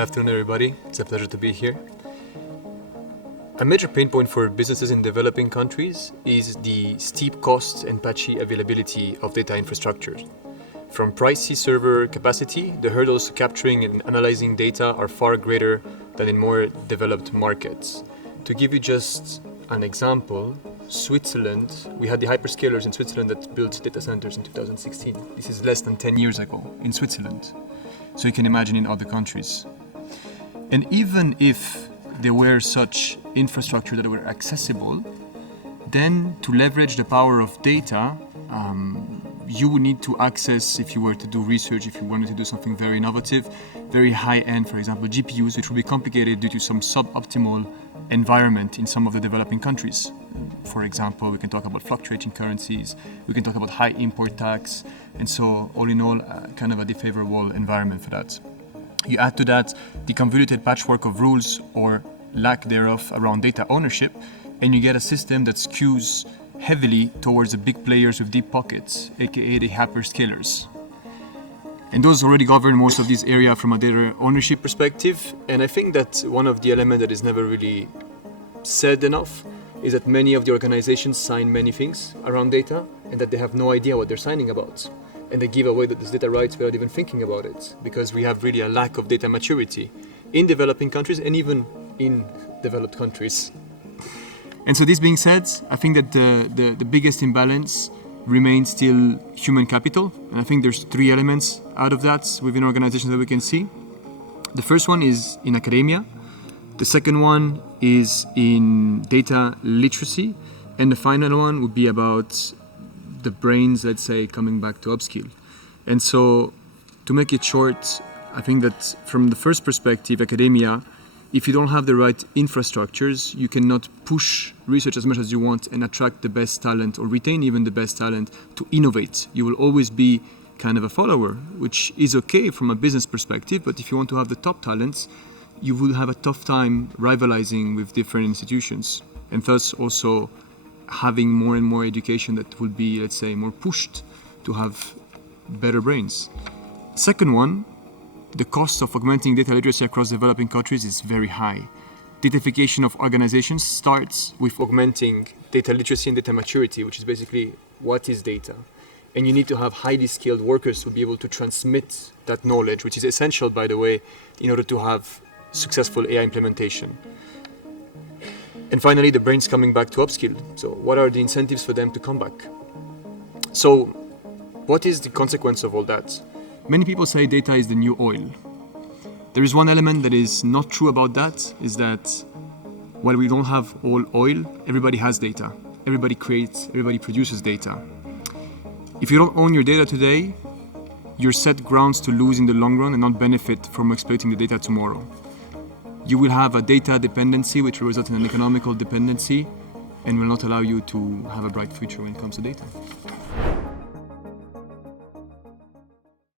afternoon, everybody. It's a pleasure to be here. A major pain point for businesses in developing countries is the steep costs and patchy availability of data infrastructures. From pricey server capacity, the hurdles to capturing and analyzing data are far greater than in more developed markets. To give you just an example, Switzerland, we had the hyperscalers in Switzerland that built data centers in 2016. This is less than 10 years ago in Switzerland. So you can imagine in other countries. And even if there were such infrastructure that were accessible, then to leverage the power of data, you would need to access, if you were to do research, if you wanted to do something very innovative, very high-end, for example, GPUs, which would be complicated due to some suboptimal environment in some of the developing countries. For example, we can talk about fluctuating currencies, we can talk about high import tax, and so all in all, kind of a unfavorable environment for that. You add to that the convoluted patchwork of rules or lack thereof around data ownership, and you get a system that skews heavily towards the big players with deep pockets, aka the hyperscalers. And those already govern most of this area from a data ownership perspective. And I think that one of the elements that is never really said enough is that many of the organizations sign many things around data and that they have no idea what they're signing about. And they give away those data rights without even thinking about it, because we have really a lack of data maturity in developing countries and even in developed countries. And so this being said, I think that the biggest imbalance remains still human capital. And I think there's three elements out of that within organizations that we can see. The first one is in academia. The second one is in data literacy. And the final one would be about the brains, let's say, coming back to upskill. And so to make it short, I think that from the first perspective, academia, if you don't have the right infrastructures, you cannot push research as much as you want and attract the best talent or retain even the best talent to innovate. You will always be kind of a follower, which is okay from a business perspective, but if you want to have the top talents, you will have a tough time rivalizing with different institutions, and thus also having more and more education that will be, let's say, more pushed to have better brains. Second one, the cost of augmenting data literacy across developing countries is very high. Datafication of organizations starts with augmenting data literacy and data maturity, which is basically what is data. And you need to have highly skilled workers to be able to transmit that knowledge, which is essential, by the way, in order to have successful AI implementation. And finally, the brains coming back to upskill. So what are the incentives for them to come back? So what is the consequence of all that? Many people say data is the new oil. There is one element that is not true about that, is that while we don't have all oil, everybody has data. Everybody creates, everybody produces data. If you don't own your data today, you're set grounds to lose in the long run and not benefit from exploiting the data tomorrow. You will have a data dependency, which will result in an economical dependency and will not allow you to have a bright future when it comes to data.